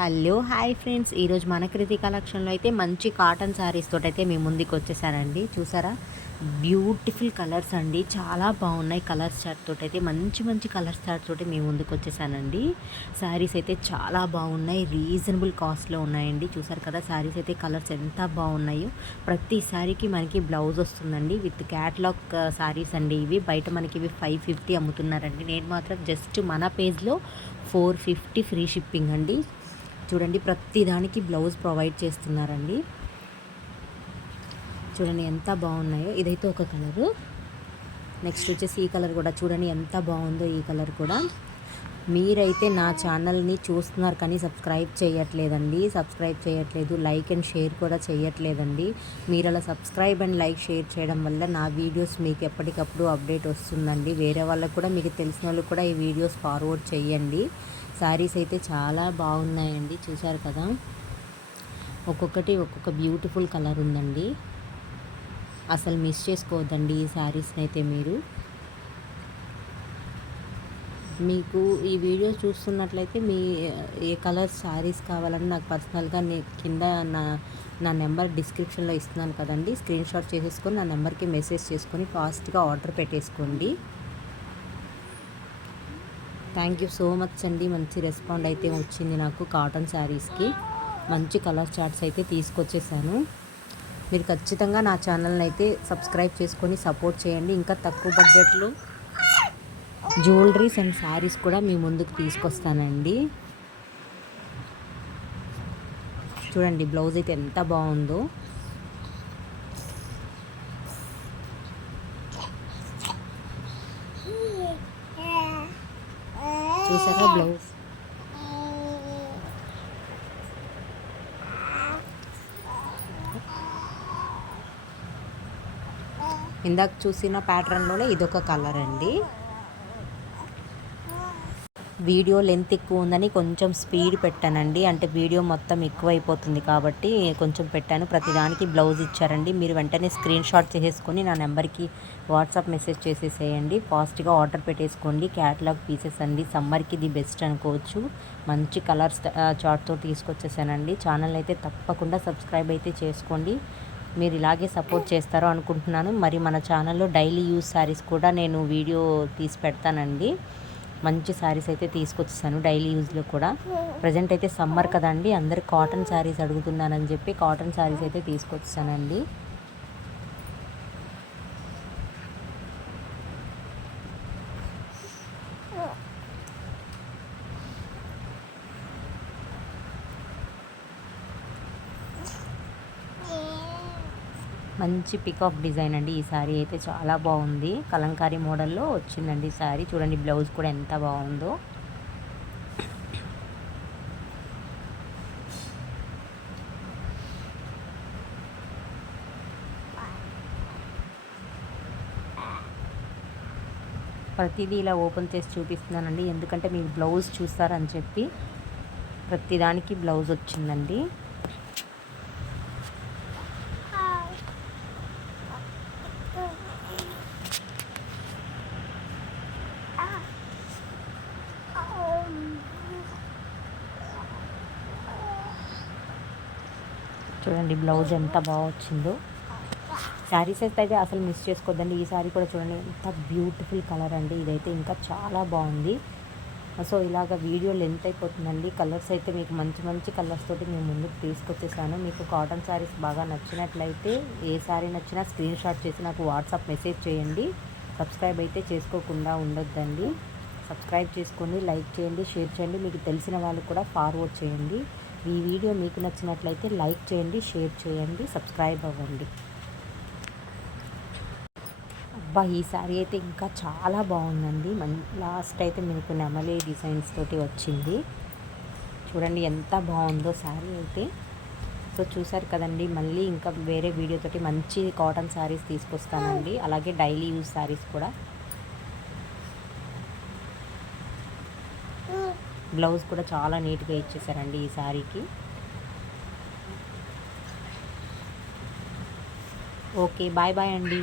Hello hi friends, ఈరోజు మన కృతి కలెక్షన్లో అయితే మంచి కాటన్ శారీస్ తోటైతే మేము ముందుకు వచ్చేసానండి. చూసారా, బ్యూటిఫుల్ కలర్స్ అండి, చాలా బాగున్నాయి. కలర్స్ చార్ట్ తోటి అయితే మంచి మంచి కలర్స్ చార్ట్ తోటి మేము ముందుకు వచ్చేసానండి. శారీస్ అయితే చాలా బాగున్నాయి, రీజనబుల్ కాస్ట్లో ఉన్నాయండి. చూసారు కదా శారీస్ అయితే కలర్స్ ఎంత బాగున్నాయో. ప్రతి శారీకి మనకి బ్లౌజ్ వస్తుందండి విత్ క్యాట్లాగ్ శారీస్ అండి. ఇవి బయట మనకి ఇవి 550 అమ్ముతున్నారండి. నేను మాత్రం జస్ట్ మన పేజ్లో 450 ఫ్రీ షిప్పింగ్ అండి. చూడండి, ప్రతి దానికి బ్లౌజ్ ప్రొవైడ్ చేస్తున్నారండి. చూడండి ఎంత బాగున్నాయో. ఇదైతే ఒక కలరు. నెక్స్ట్ వచ్చేసి ఈ కలర్ కూడా చూడండి ఎంత బాగుందో. ఈ కలర్ కూడా. మీరైతే నా ఛానల్ని చూస్తున్నారు కానీ సబ్స్క్రైబ్ చేయట్లేదు, లైక్ అండ్ షేర్ కూడా చేయట్లేదండి. మీరు అలా సబ్స్క్రైబ్ అండ్ లైక్ షేర్ చేయడం వల్ల నా వీడియోస్ మీకు ఎప్పటికప్పుడు అప్డేట్ వస్తుందండి. వేరే వాళ్ళకు కూడా, మీకు తెలిసిన వాళ్ళకి కూడా ఈ వీడియోస్ ఫార్వర్డ్ చేయండి. శారీస్ అయితే చాలా బాగున్నాయండి. చూసారు కదా, ఒక్కొక్కటి ఒక్కొక్క బ్యూటిఫుల్ కలర్ ఉందండి. అసలు మిస్ చేసుకోవద్దండి ఈ శారీస్ని అయితే. మీకు ఈ వీడియో చూస్తున్నట్లయితే ఏ కలర్ శారీస్ కావాలని నాకు పర్సనల్గా కింద నా నెంబర్ డిస్క్రిప్షన్లో ఇస్తున్నాను కదండి. స్క్రీన్ షాట్ చేసేసుకొని నా నెంబర్కి మెసేజ్ చేసుకొని ఫాస్ట్గా ఆర్డర్ పెట్టేసుకోండి. థ్యాంక్ యూ సో మచ్ అండి. మంచి రెస్పాండ్ అయితే వచ్చింది నాకు. కాటన్ శారీస్కి మంచి కలర్ చార్ట్స్ అయితే తీసుకొచ్చేసాను. మీరు ఖచ్చితంగా నా ఛానల్ని అయితే సబ్స్క్రైబ్ చేసుకొని సపోర్ట్ చేయండి. ఇంకా తక్కువ బడ్జెట్లో జ్యువెలరీస్ అండ్ శారీస్ కూడా మీ ముందుకు తీసుకొస్తానండి. చూడండి, బ్లౌజ్ అయితే ఎంత బాగుందో. చూసారా బ్లౌజ్. ఇందాక చూసిన ప్యాటర్న్లోనే ఇదొక కలర్ అండి. వీడియో లెంత్ ఎక్కువ ఉందని కొంచెం స్పీడ్ పెట్టానండి. అంటే వీడియో మొత్తం ఎక్కువైపోతుంది కాబట్టి కొంచెం పెట్టాను. ప్రతిదానికి బ్లౌజ్ ఇచ్చారండి. మీరు వెంటనే స్క్రీన్ షాట్ చేసేసుకొని నా నెంబర్కి వాట్సాప్ మెసేజ్ చేసేసేయండి. ఫాస్ట్గా ఆర్డర్ పెట్టేసుకోండి. క్యాటలాగ్ పీసెస్ అండి. సమ్మర్కి ఇది బెస్ట్ అనుకోవచ్చు. మంచి కలర్స్ చార్ట్తో తీసుకొచ్చేసానండి. ఛానల్ అయితే తప్పకుండా సబ్స్క్రైబ్ అయితే చేసుకోండి. మీరు ఇలాగే సపోర్ట్ చేస్తారో అనుకుంటున్నాను. మరి మన ఛానల్లో డైలీ యూజ్ శారీస్ కూడా నేను వీడియో తీసి పెడతానండి. మంచి శారీస్ అయితే తీసుకొచ్చేసాను డైలీ యూజ్లో కూడా. ప్రజెంట్ అయితే సమ్మర్ కదండి, అందరు కాటన్ శారీస్ అడుగుతున్నానని చెప్పి కాటన్ శారీస్ అయితే తీసుకొచ్చేసానండి. మంచి పికాక్ డిజైన్ అండి. ఈ శారీ అయితే చాలా బాగుంది. కలంకారీ మోడల్లో వచ్చిందండి శారీ. చూడండి, బ్లౌజ్ కూడా ఎంత బాగుందో. ప్రతిదీ ఇలా ఓపెన్ చేసి చూపిస్తున్నానండి, ఎందుకంటే మీరు బ్లౌజ్ చూస్తారని చెప్పి. ప్రతిదానికి బ్లౌజ్ వచ్చిందండి. చూడండి, బ్లౌజ్ ఎంత బాగా వచ్చిందో. శారీస్ అయితే అసలు మిస్ చేసుకోవద్దండి. ఈ శారీ కూడా చూడండి ఎంత బ్యూటిఫుల్ కలర్ అండి. ఇదైతే ఇంకా చాలా బాగుంది. సో ఇలాగ వీడియో లెంత్ అయిపోతుందండి. కలర్స్ అయితే మీకు మంచి మంచి కలర్స్ తోటి మేము ముందుకు తీసుకొచ్చేసాను. మీకు కాటన్ శారీస్ బాగా నచ్చినట్లయితే ఏ శారీ నచ్చినా స్క్రీన్ షాట్ చేసి నాకు వాట్సాప్ మెసేజ్ చేయండి. సబ్స్క్రైబ్ అయితే చేసుకోకుండా ఉండొద్దండి. సబ్స్క్రైబ్ చేసుకోండి, లైక్ చేయండి, షేర్ చేయండి. మీకు తెలిసిన వాళ్ళకు కూడా ఫార్వర్డ్ చేయండి. ఈ వీడియో మీకు నచ్చినట్లయితే లైక్ చేయండి, షేర్ చేయండి, సబ్స్క్రైబ్ అవ్వండి. అబ్బా, ఈ శారీ అయితే ఇంకా చాలా బాగుందండి. లాస్ట్ అయితే మీకు నెమలి డిజైన్స్ తోటి వచ్చింది. చూడండి ఎంత బాగుందో శారీ అయితే. సో చూసారు కదండి, మళ్ళీ ఇంకా వేరే వీడియోతోటి మంచి కాటన్ శారీస్ తీసుకొస్తానండి. అలాగే డైలీ యూజ్ శారీస్ కూడా. బ్లౌజ్ కూడా చాలా నీట్గా ఇచ్చేసారండి ఈ శారీకి. ఓకే, బాయ్ బాయ్ అండి.